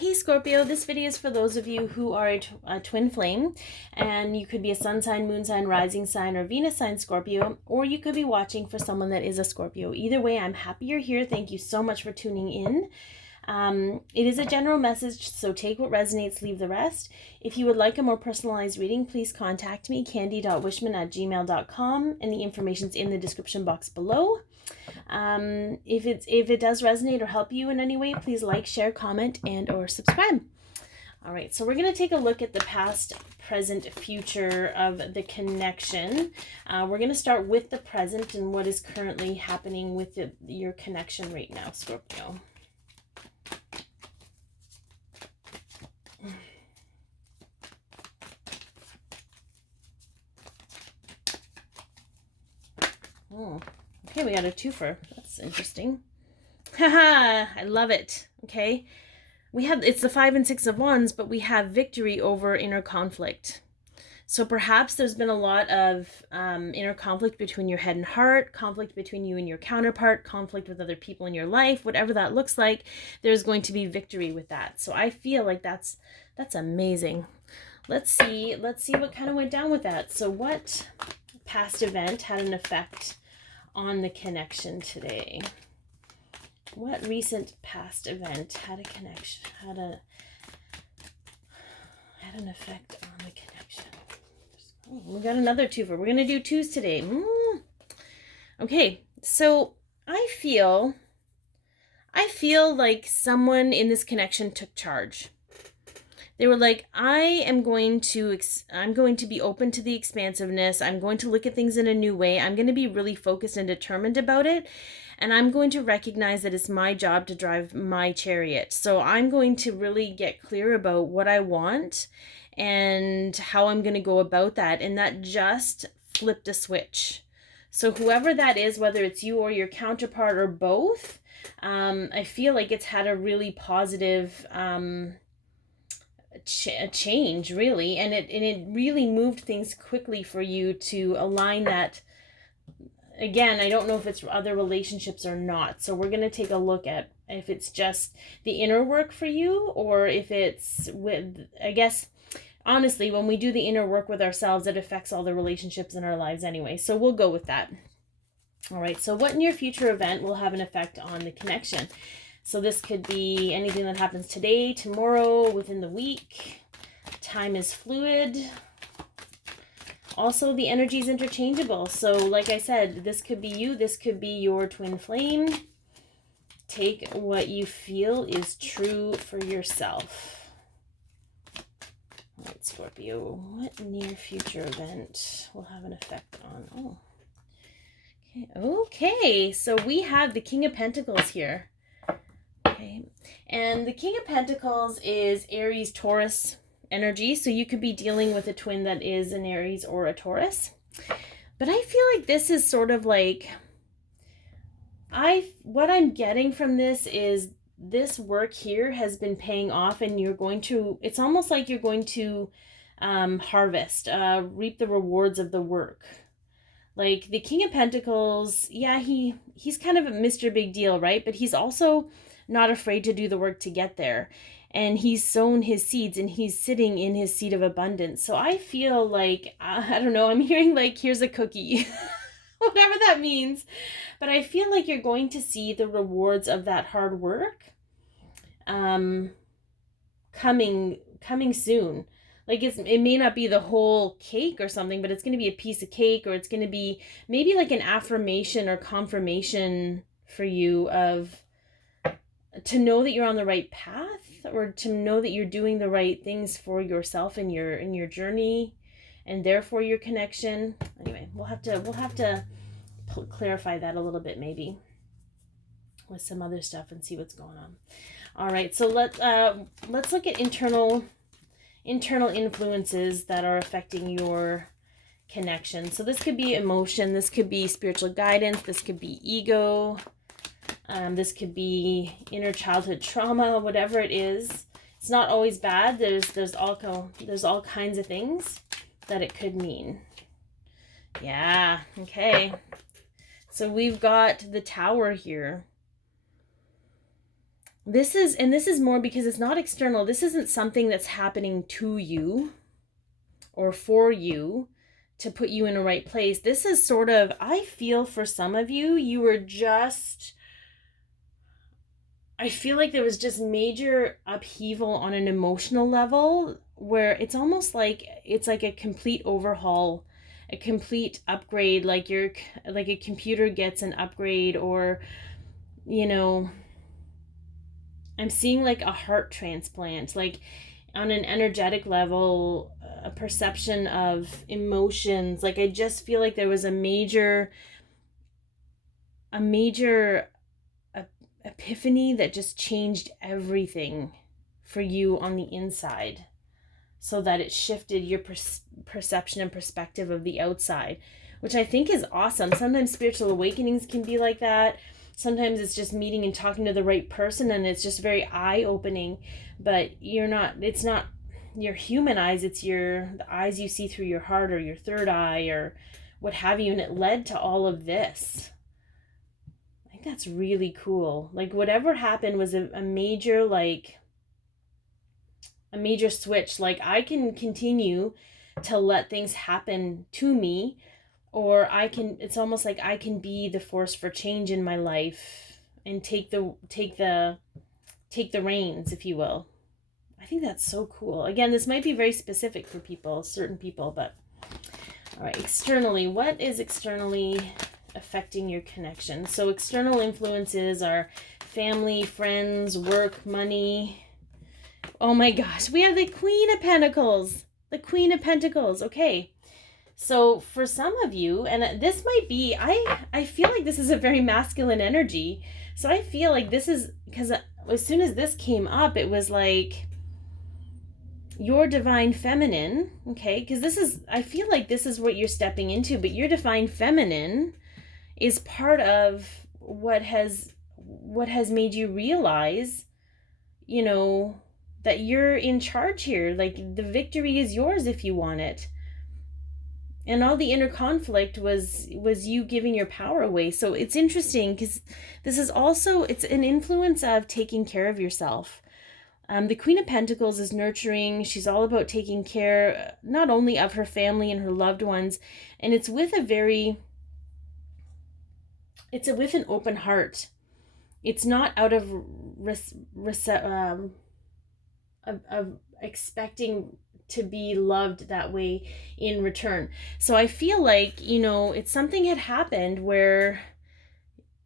Hey Scorpio, this video is for those of you who are a twin flame, and you could be a sun sign, moon sign, rising sign, or Venus sign Scorpio, or you could be watching for someone that is a Scorpio. Either way, I'm happy you're here. Thank you so much for tuning in. It is a general message, so take what resonates, leave the rest. If you would like a more personalized reading, please contact me, candy.wishman@gmail.com, and the information's in the description box below. If it does resonate or help you in any way, please like, share, comment, and or subscribe. All right, so we're going to take a look at the past, present, future of the connection. We're going to start with the present and what is currently happening with your connection right now, Scorpio. Oh, okay, we got a twofer. That's interesting. Haha, I love it. Okay, it's the 5 and 6 of Wands, but we have victory over inner conflict. So perhaps there's been a lot of inner conflict between your head and heart, conflict between you and your counterpart, conflict with other people in your life, whatever that looks like. There's going to be victory with that. So I feel like that's amazing. Let's see what kind of went down with that. So what past event had an effect on the connection today? What recent past event had a connection, had an effect on the connection? Oh, we got another twofer. We're going to do twos today. Okay, so I feel like someone in this connection took charge. They were like, I'm going to be open to the expansiveness. I'm going to look at things in a new way. I'm going to be really focused and determined about it. And I'm going to recognize that it's my job to drive my chariot. So I'm going to really get clear about what I want and how I'm going to go about that. And that just flipped a switch. So whoever that is, whether it's you or your counterpart or both, I feel like it's had a really positive change, really, and it really moved things quickly for you to align that. Again, I don't know if it's other relationships or not, so we're going to take a look at if it's just the inner work for you, or if it's with, I guess, honestly, when we do the inner work with ourselves, it affects all the relationships in our lives anyway, so we'll go with that. All right, so what near future event will have an effect on the connection? So this could be anything that happens today, tomorrow, within the week. Time is fluid. Also, the energy is interchangeable. So like I said, this could be you. This could be your twin flame. Take what you feel is true for yourself. All right, Scorpio, what near future event will have an effect on? Okay, so we have the King of Pentacles here. Okay, and the King of Pentacles is Aries, Taurus energy, so you could be dealing with a twin that is an Aries or a Taurus. But I feel like this is sort of like, what I'm getting from this is this work here has been paying off, and it's almost like you're going to harvest, reap the rewards of the work. Like the King of Pentacles, yeah, he's kind of a Mr. Big Deal, right? But he's also not afraid to do the work to get there. And he's sown his seeds, and he's sitting in his seed of abundance. So I feel like, I don't know, I'm hearing like, here's a cookie, whatever that means. But I feel like you're going to see the rewards of that hard work coming soon. Like it may not be the whole cake or something, but it's going to be a piece of cake, or it's going to be maybe like an affirmation or confirmation for you to know that you're on the right path, or to know that you're doing the right things for yourself in your journey, and therefore your connection. Anyway, we'll have to clarify that a little bit, maybe with some other stuff, and see what's going on. All right, so let's look at internal influences that are affecting your connection. So this could be emotion, this could be spiritual guidance, this could be ego, this could be inner childhood trauma, whatever it is. It's not always bad. There's all kinds of things that it could mean. Yeah, okay. So we've got the Tower here. This is more because it's not external. This isn't something that's happening to you or for you to put you in a right place. This is sort of, I feel for some of you, you were just, I feel like there was just major upheaval on an emotional level where it's almost like it's like a complete overhaul, a complete upgrade, like like a computer gets an upgrade, or you know, I'm seeing like a heart transplant, like on an energetic level, a perception of emotions. Like I just feel like there was a major epiphany that just changed everything for you on the inside, so that it shifted your perception and perspective of the outside, which I think is awesome. Sometimes spiritual awakenings can be like that. Sometimes it's just meeting and talking to the right person and it's just very eye-opening, but it's not your human eyes, it's the eyes you see through your heart or your third eye or what have you, and it led to all of this. I think that's really cool. Like whatever happened was a major, like a major switch. Like I can continue to let things happen to me, or it's almost like I can be the force for change in my life and take the reins, if you will. I think that's so cool. Again, this might be very specific for people, certain people, but all right, externally, what is externally affecting your connection? So external influences are family, friends, work, money. Oh my gosh, we have the Queen of Pentacles. The Queen of Pentacles. Okay. So for some of you, and this might be, I feel like this is a very masculine energy. So I feel like this is, because as soon as this came up, it was like your divine feminine, okay? Because I feel like this is what you're stepping into, but your divine feminine is part of what has made you realize, that you're in charge here. Like the victory is yours if you want it. And all the inner conflict was you giving your power away. So it's interesting because this is also, it's an influence of taking care of yourself. The Queen of Pentacles is nurturing. She's all about taking care not only of her family and her loved ones, and it's with an open heart. It's not out of expecting to be loved that way in return. So I feel like, it's something had happened where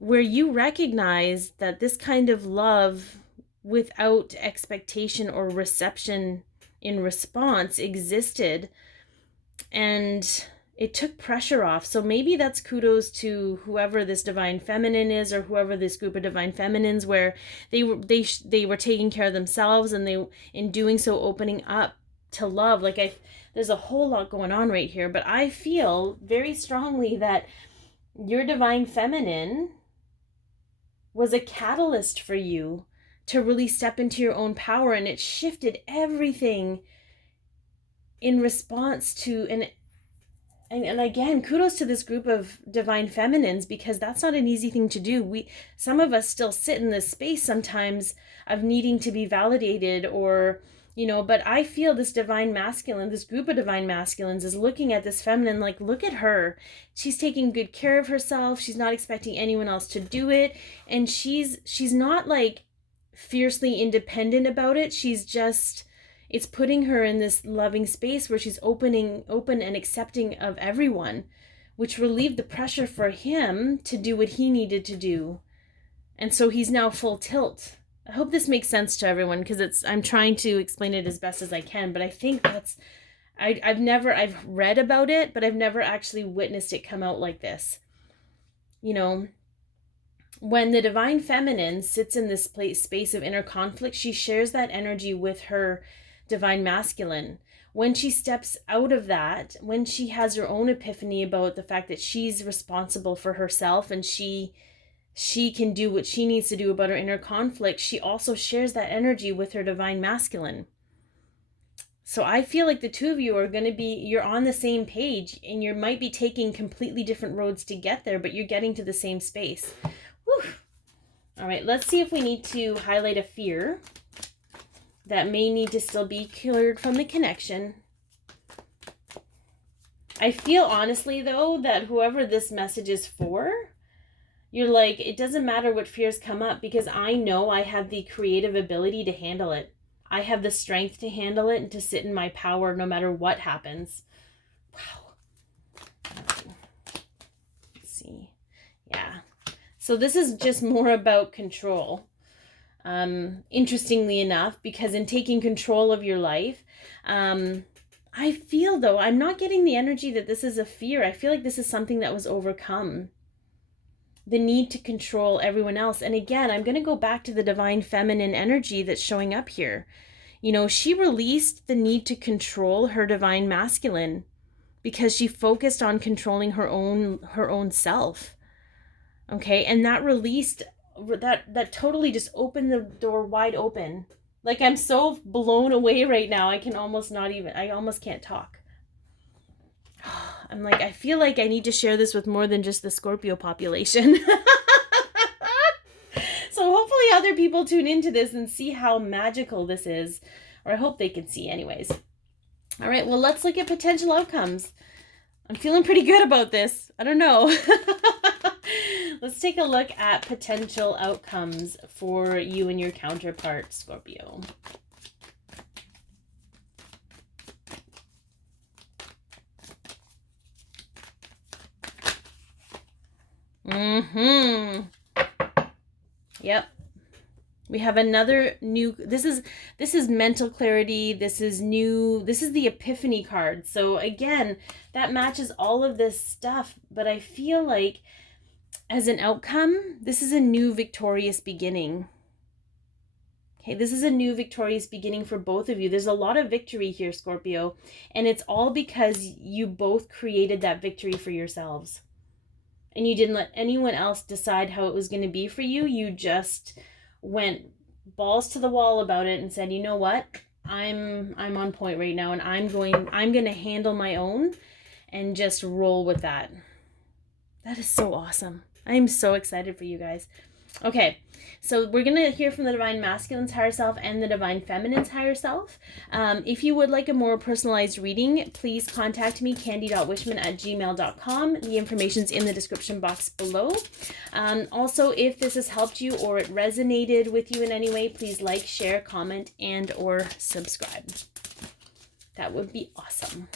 you recognize that this kind of love without expectation or reception in response existed, and it took pressure off. So maybe that's kudos to whoever this divine feminine is, or whoever this group of divine feminines, where they were taking care of themselves, and they, in doing so, opening up to love. Like there's a whole lot going on right here, but I feel very strongly that your divine feminine was a catalyst for you to really step into your own power, and it shifted everything in response to, and again, kudos to this group of divine feminines, because that's not an easy thing to do. Some of us still sit in this space sometimes of needing to be validated, or but I feel this divine masculine, this group of divine masculines is looking at this feminine like, look at her. She's taking good care of herself. She's not expecting anyone else to do it. And she's not like fiercely independent about it. She's just, it's putting her in this loving space where she's open and accepting of everyone, which relieved the pressure for him to do what he needed to do. And so he's now full tilt. I hope this makes sense to everyone, because I'm trying to explain it as best as I can, but I think I've read about it, but I've never actually witnessed it come out like this. When the divine feminine sits in this space of inner conflict, she shares that energy with her divine masculine. When she steps out of that, when she has her own epiphany about the fact that she's responsible for herself and she can do what she needs to do about her inner conflict, she also shares that energy with her divine masculine. So I feel like the two of you are you're on the same page, and you might be taking completely different roads to get there, but you're getting to the same space. Whew. All right, let's see if we need to highlight a fear that may need to still be cleared from the connection. I feel honestly, though, that whoever this message is for, you're like, it doesn't matter what fears come up because I know I have the creative ability to handle it. I have the strength to handle it and to sit in my power no matter what happens. Wow. Let's see. Yeah. So this is just more about control. Interestingly enough, because in taking control of your life, I feel, though, I'm not getting the energy that this is a fear. I feel like this is something that was overcome. The need to control everyone else. And again, I'm going to go back to the divine feminine energy that's showing up here. You know, she released the need to control her divine masculine because she focused on controlling her own self. Okay, and that released, that totally just opened the door wide open. Like, I'm so blown away right now. I almost can't talk. I'm like, I feel like I need to share this with more than just the Scorpio population. So hopefully other people tune into this and see how magical this is. Or I hope they can see anyways. All right, well, let's look at potential outcomes. I'm feeling pretty good about this. I don't know. Let's take a look at potential outcomes for you and your counterpart, Scorpio. Yep. We have another new, this is mental clarity. This is new. This is the Epiphany card. So again, that matches all of this stuff, but I feel like as an outcome, this is a new victorious beginning. Okay, this is a new victorious beginning for both of you. There's a lot of victory here, Scorpio, and it's all because you both created that victory for yourselves. And you didn't let anyone else decide how it was going to be for you. You just went balls to the wall about it and said, you know what? I'm on point right now, and I'm going to handle my own and just roll with that. That is so awesome. I'm so excited for you guys. Okay, so we're going to hear from the Divine Masculine's higher self and the Divine Feminine's higher self. If you would like a more personalized reading, please contact me, candy.wishman@gmail.com. The information's in the description box below. Also, if this has helped you or it resonated with you in any way, please like, share, comment, and or subscribe. That would be awesome.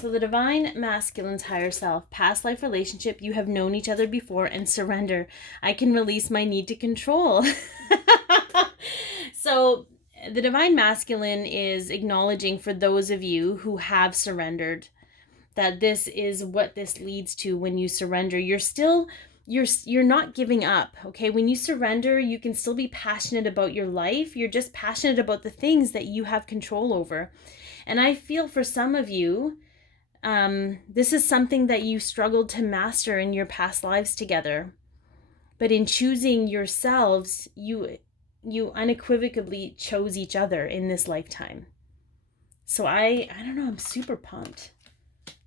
So the Divine Masculine's higher self, past life relationship, you have known each other before, and surrender. I can release my need to control. So the Divine Masculine is acknowledging for those of you who have surrendered that this is what this leads to when you surrender. You're not giving up, okay? When you surrender, you can still be passionate about your life. You're just passionate about the things that you have control over. And I feel for some of you, this is something that you struggled to master in your past lives together. But in choosing yourselves, you unequivocally chose each other in this lifetime. So I don't know, I'm super pumped.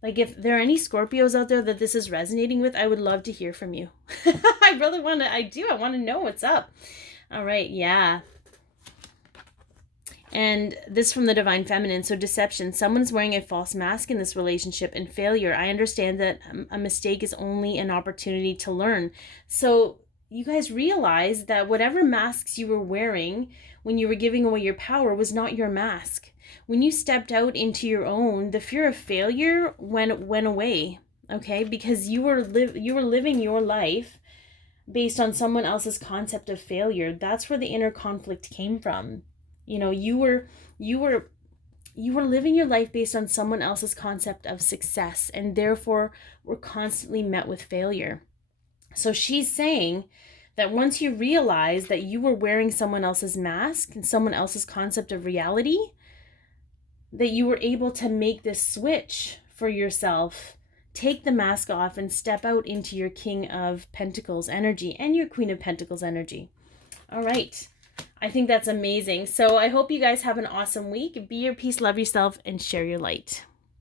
Like, if there are any Scorpios out there that this is resonating with, I would love to hear from you. I want to know what's up. All right, yeah. And this from the Divine Feminine. So deception. Someone's wearing a false mask in this relationship, and failure. I understand that a mistake is only an opportunity to learn. So you guys realize that whatever masks you were wearing when you were giving away your power was not your mask. When you stepped out into your own, the fear of failure went away. Okay, because you were living your life based on someone else's concept of failure. That's where the inner conflict came from. You know, you were living your life based on someone else's concept of success, and therefore were constantly met with failure. So she's saying that once you realize that you were wearing someone else's mask and someone else's concept of reality, that you were able to make this switch for yourself take the mask off and step out into your King of Pentacles energy and your Queen of Pentacles energy. All right. I think that's amazing. So I hope you guys have an awesome week. Be your peace, love yourself, and share your light.